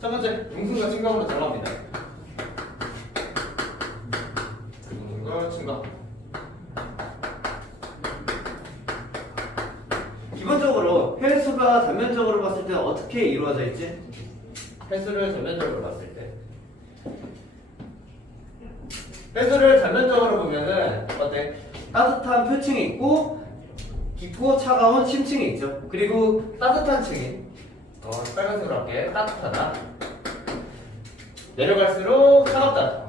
첫 번째, 용순과 측각으로 들어갑니다. 용순과 측각. 기본적으로 헬수가 단면적으로 봤을 때 어떻게 이루어져 있지? 횟수를 단면적으로 봤을 때. 횟수를 단면적으로 보면은 어때? 따뜻한 표층이 있고 깊고 차가운 심층이 있죠. 그리고 따뜻한 층이 빨간색으로 할게. 따뜻하다. 내려갈수록 차갑다.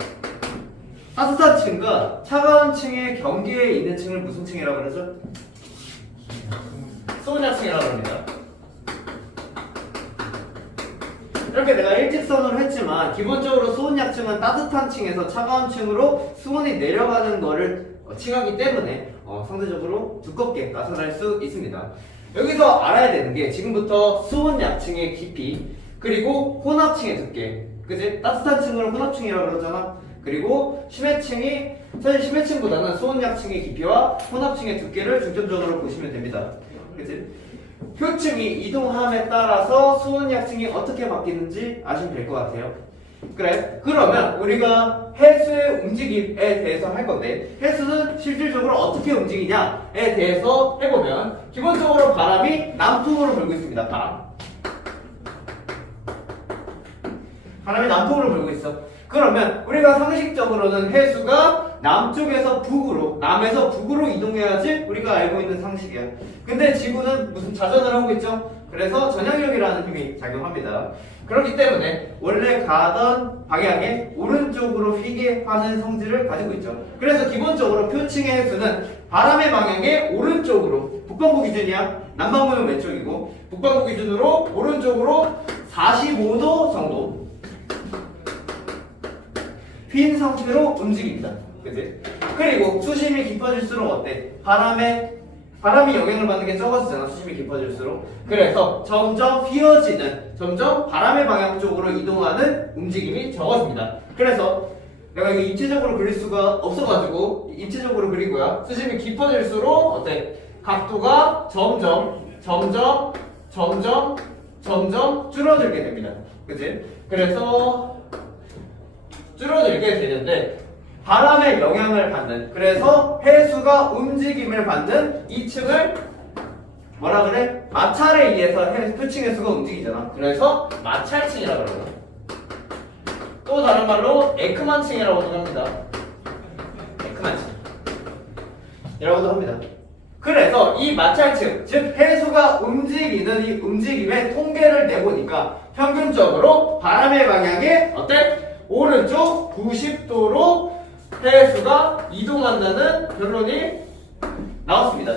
따뜻한 층과 차가운 층의 경계에 있는 층을 무슨 층이라고 그러죠? 수온약층이라고 합니다. 이렇게 내가 일직선으로 했지만 기본적으로 수온약층은 따뜻한 층에서 차가운 층으로 수온이 내려가는 거를 칭하기 때문에 상대적으로 두껍게 나타날 수 있습니다. 여기서 알아야 되는 게 지금부터 수온약층의 깊이 그리고 혼합층의 두께, 그지? 따뜻한 층을 혼합층이라고 그러잖아. 그리고 심해층이 사실 심해층보다는 수온약층의 깊이와 혼합층의 두께를 중점적으로 보시면 됩니다. 그지? 표층이 이동함에 따라서 수온약층이 어떻게 바뀌는지 아시면 될 것 같아요. 그래? 그러면 우리가 해수의 움직임에 대해서 할 건데 해수는 실질적으로 어떻게 움직이냐에 대해서 해보면 기본적으로 바람이 남풍으로 불고 있습니다. 바람이 남풍으로 불고 있어. 그러면 우리가 상식적으로는 해수가 남쪽에서 북으로, 남에서 북으로 이동해야지 우리가 알고 있는 상식이야. 근데 지구는 무슨 자전을 하고 있죠? 그래서 전향력이라는 힘이 작용합니다. 그렇기 때문에 원래 가던 방향에 오른쪽으로 휘게 하는 성질을 가지고 있죠. 그래서 기본적으로 표층의 해수는 바람의 방향에 오른쪽으로, 북반구 기준이야. 남반구는 왼쪽이고 북반구 기준으로 오른쪽으로 45도 정도 휜 상태로 움직입니다. 그치? 그리고 수심이 깊어질수록 어때? 바람이 영향을 받는 게 적어지잖아. 수심이 깊어질수록. 그래서 점점 휘어지는, 점점 바람의 방향 쪽으로 이동하는 움직임이 적어집니다. 그래서 내가 이거 입체적으로 그릴 수가 없어가지고 입체적으로 그린 거야. 수심이 깊어질수록 어때? 각도가 점점 줄어들게 됩니다. 그치? 그래서 줄어들게 되는데 바람의 영향을 받는, 그래서 해수가 움직임을 받는 이 층을 뭐라 그래? 마찰에 의해서 표층 해수가 움직이잖아. 그래서 마찰층이라고 그러죠. 또 다른 말로 에크만층이라고도 합니다. 에크만층 이라고도 합니다. 그래서 이 마찰층, 즉 해수가 움직이는 이 움직임의 통계를 내보니까 평균적으로 바람의 방향에 어때? 오른쪽 90도로 해수가 이동한다는 결론이 나왔습니다.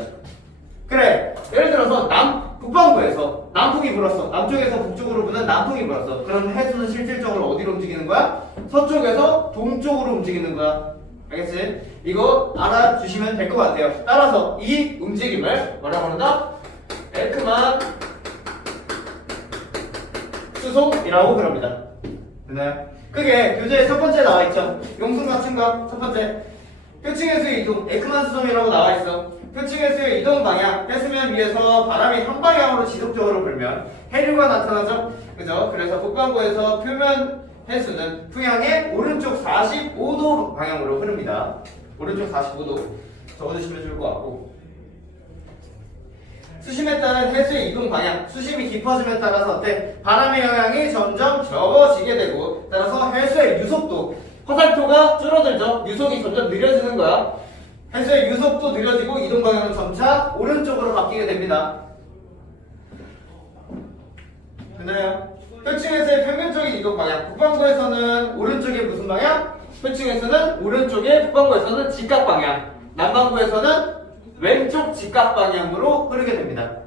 그래, 예를 들어서 북반구에서 남풍이 불었어. 남쪽에서 북쪽으로 부는 남풍이 불었어. 그럼 해수는 실질적으로 어디로 움직이는 거야? 서쪽에서 동쪽으로 움직이는 거야. 알겠지? 이거 알아주시면 될 것 같아요. 따라서 이 움직임을 뭐라고 한다? 에크만 수송이라고 그럽니다. 됐나요? 그게 교재에 첫 번째 나와 있죠. 용순과 측각 첫 번째. 표층해수의 이동, 에크만 수송이라고 나와 있어. 표층해수의 이동 방향, 해수면 위에서 바람이 한 방향으로 지속적으로 불면 해류가 나타나죠. 그죠? 그래서 북반구에서 표면 해수는 풍향의 오른쪽 45도 방향으로 흐릅니다. 오른쪽 45도 적어주시면 좋을 것 같고, 수심에 따른 해수의 이동 방향, 수심이 깊어짐에 따라서 어때? 바람의 영향이 점점 적어지게 되고, 따라서 해수의 유속도, 화살표가 줄어들죠. 유속이 점점 느려지는 거야. 해수의 유속도 느려지고 이동 방향은 점차 오른쪽으로 바뀌게 됩니다. 됐나요? 표층에서의 평균적인 이동 방향, 북반구에서는 오른쪽에 무슨 방향? 표층에서는 오른쪽에, 북반구에서는 직각 방향, 남반구에서는 왼쪽 직각 방향으로 흐르게 됩니다.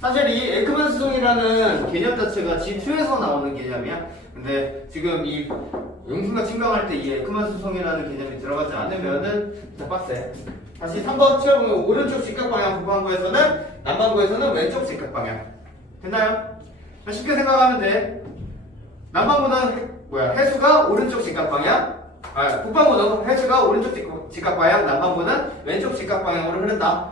사실 이 에크만 수송이라는 개념 자체가 G2에서 나오는 개념이야. 근데 지금 이 용순과 측량할 때 이 에크만 수송이라는 개념이 들어가지 않으면은 진짜 빡세. 다시 3번 채워보면 오른쪽 직각 방향 북반구에서는, 남반구에서는 왼쪽 직각 방향. 됐나요? 쉽게 생각하면 돼. 남반구는 해수가 오른쪽 직각 방향, 북반구는 해수가 오른쪽 직각 방향, 남반구는 왼쪽 직각 방향으로 흐른다.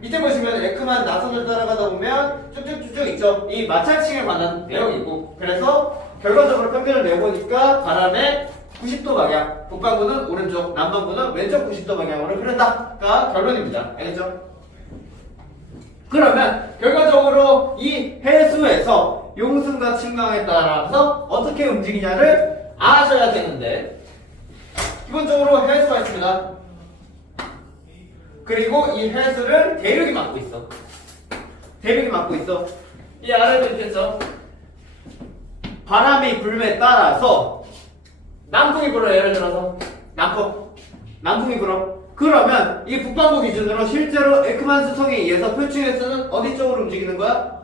밑에 보시면 에크만 나선을 따라가다 보면 쭉쭉쭉쭉 있죠. 이 마찰층에 관한 내용이 있고 그래서 결과적으로 평균을 내보니까 바람의 90도 방향, 북반구는 오른쪽, 남반구는 왼쪽 90도 방향으로 흐른다가 결론입니다. 알겠죠? 그러면 결과적으로 이 해수에서 용승과 침강에 따라서 어떻게 움직이냐를 아셔야 되는데 기본적으로 해수가 있습니다. 그리고 이 해수를 대륙이 막고 있어. 대륙이 막고 있어. 이 아래도 있겠죠? 바람이 불음에 따라서 남풍이 불어. 예를 들어서 남풍이 불어. 그러면 이 북반구 기준으로 실제로 에크만 수성에 의해서 표층에서는 어디 쪽으로 움직이는 거야?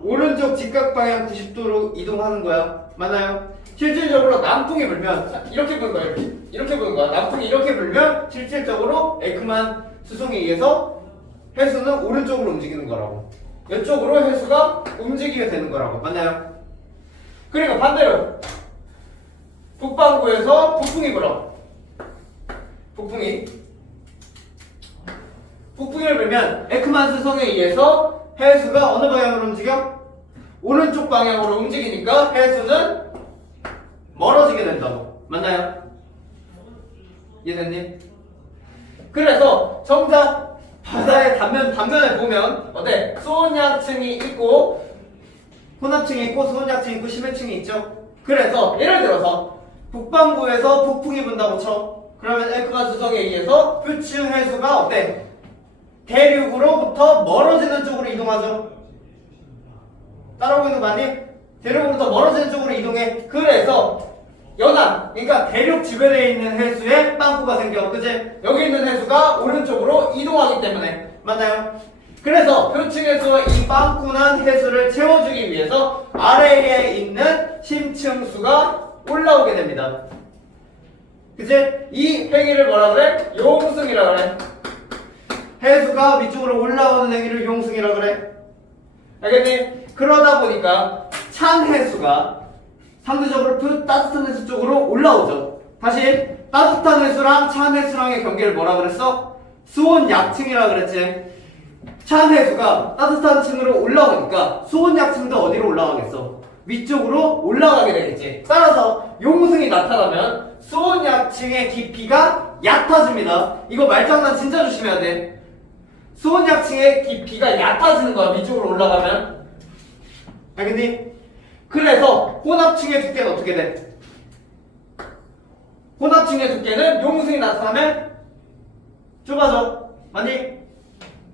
오른쪽 직각 방향 90도로 이동하는 거야. 맞나요? 실질적으로 남풍이 불면 자, 이렇게 부는 거야. 이렇게 부는 거야. 남풍이 이렇게 불면 실질적으로 에크만 수성에 의해서 해수는 오른쪽으로 움직이는 거라고. 이쪽으로 해수가 움직이게 되는 거라고. 맞나요? 그리고 반대로 북반구에서 북풍이 불어. 북풍이 불면 에크만 수성에 의해서 해수가 어느 방향으로 움직여? 오른쪽 방향으로 움직이니까 해수는 멀어지게 된다고. 맞나요? 이해됐니? 그래서 정작 바다의 단면에 보면 어때? 수온약층이 있고 혼합층이 있고 수온약층이 있고 심해층이 있죠. 그래서 예를 들어서 북반구에서 북풍이 분다고 쳐. 그러면 에크만 수성에 의해서 표층 해수가 어때? 대륙으로부터 멀어지는 쪽으로 이동하죠. 따라오고 있는 거 아니? 대륙으로부터 멀어지는 쪽으로 이동해. 그래서 연안, 그러니까 대륙 주변에 있는 해수에 빵꾸가 생겨. 그치? 여기 있는 해수가 오른쪽으로 이동하기 때문에. 맞나요? 그래서 표층 해수와 이 빵꾸난 해수를 채워주기 위해서 아래에 있는 심층수가 올라오게 됩니다. 그치? 이 행위를 뭐라 그래? 용승이라 그래. 해수가 위쪽으로 올라오는 행위를 용승이라 그래. 알겠니? 그러다 보니까 찬 해수가 상대적으로 따뜻한 해수 쪽으로 올라오죠. 다시 따뜻한 해수랑 찬 해수랑의 경계를 뭐라 그랬어? 수온 약층이라 그랬지. 찬 해수가 따뜻한 층으로 올라오니까 수온 약층도 어디로 올라가겠어? 위쪽으로 올라가게 되겠지. 따라서 용승이 나타나면 수온 약층의 깊이가 얕아집니다. 이거 말장난 진짜 조심해야 돼. 수온 약층의 깊이가 얕아지는 거야. 위쪽으로 올라가면. 알겠니? 그래서 혼합층의 두께는 어떻게 돼? 혼합층의 두께는 용승이 나타나면 좁아져. 맞니?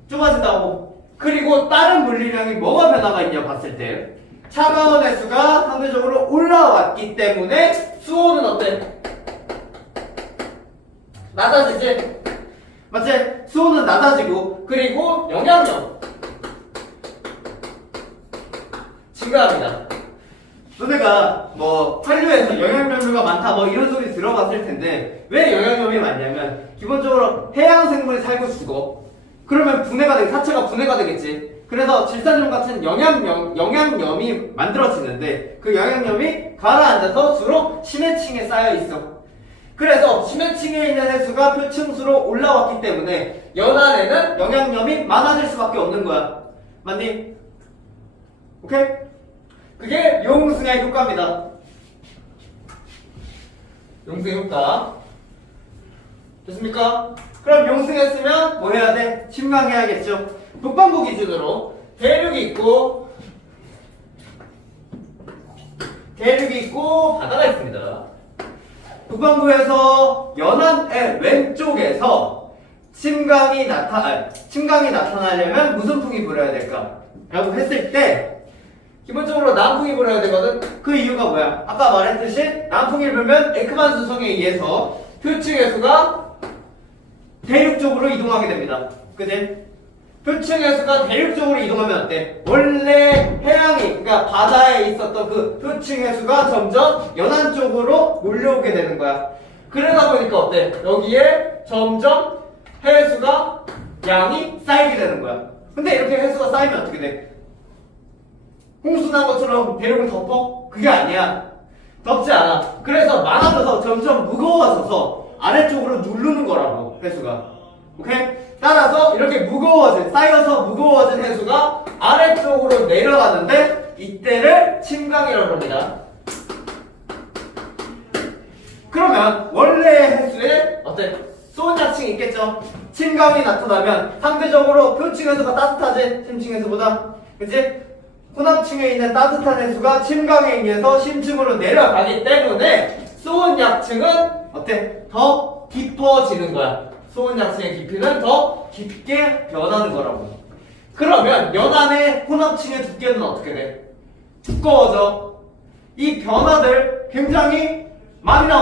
좁아진다고. 그리고 다른 물리량이 뭐가 변화가 있냐 봤을 때 차가운 해수가 상대적으로 올라왔기 때문에 수온은 어때? 낮아지지? 맞지? 수온은 낮아지고 그리고 영향력 증가합니다. 너네가 뭐 한류에서 영양염류가 많다 뭐 이런 소리 들어봤을 텐데 왜 영양염이 많냐면 기본적으로 해양 생물이 살고 죽어. 그러면 분해가 되게 사체가 분해가 되겠지. 그래서 질산염 같은 영양염이 만들어지는데 그 영양염이 가라앉아서 주로 심해층에 쌓여 있어. 그래서 심해층에 있는 해수가 표층수로 올라왔기 때문에 연안에는 영양염이 많아질 수밖에 없는 거야. 맞니? 오케이? 그게 용승의 효과입니다. 용승의 효과. 됐습니까? 그럼 용승했으면 뭐 해야 돼? 침강해야겠죠. 북반구 기준으로 대륙이 있고 바다가 있습니다. 북반구에서 연안의 왼쪽에서 침강이 나타나려면 무슨 풍이 불어야 될까? 라고 했을 때 기본적으로 남풍이 불어야 되거든. 그 이유가 뭐야? 아까 말했듯이 남풍이 불면 에크만 수성에 의해서 표층 해수가 대륙 쪽으로 이동하게 됩니다. 그지? 표층 해수가 대륙 쪽으로 이동하면 어때? 원래 해양이 그러니까 바다에 있었던 그 표층 해수가 점점 연안 쪽으로 몰려오게 되는 거야. 그러다 보니까 어때? 여기에 점점 해수가 양이 쌓이게 되는 거야. 근데 이렇게 해수가 쌓이면 어떻게 돼? 홍수 난 것처럼 대륙을 덮어? 그게 아니야. 덮지 않아. 그래서 많아져서 점점 무거워져서 아래쪽으로 누르는 거라고, 해수가. 오케이? 따라서 이렇게 쌓여서 무거워진 해수가 아래쪽으로 내려가는데 이때를 침강이라고 합니다. 그러면 원래의 해수에 수온약층이 있겠죠? 침강이 나타나면 상대적으로 표층 해수가 따뜻하지? 심층 해수보다? 그치? 혼합층에 있는 따뜻한 해수가 침강에 의해서 심층으로 내려가기 때문에 수온약층은 더 깊어지는 거야. 수온약층의 깊이는 더 깊게 변하는 거라고. 그러면 연안의 혼합층의 두께는 어떻게 돼? 두꺼워져. 이 변화들 굉장히 많이 나옵니다.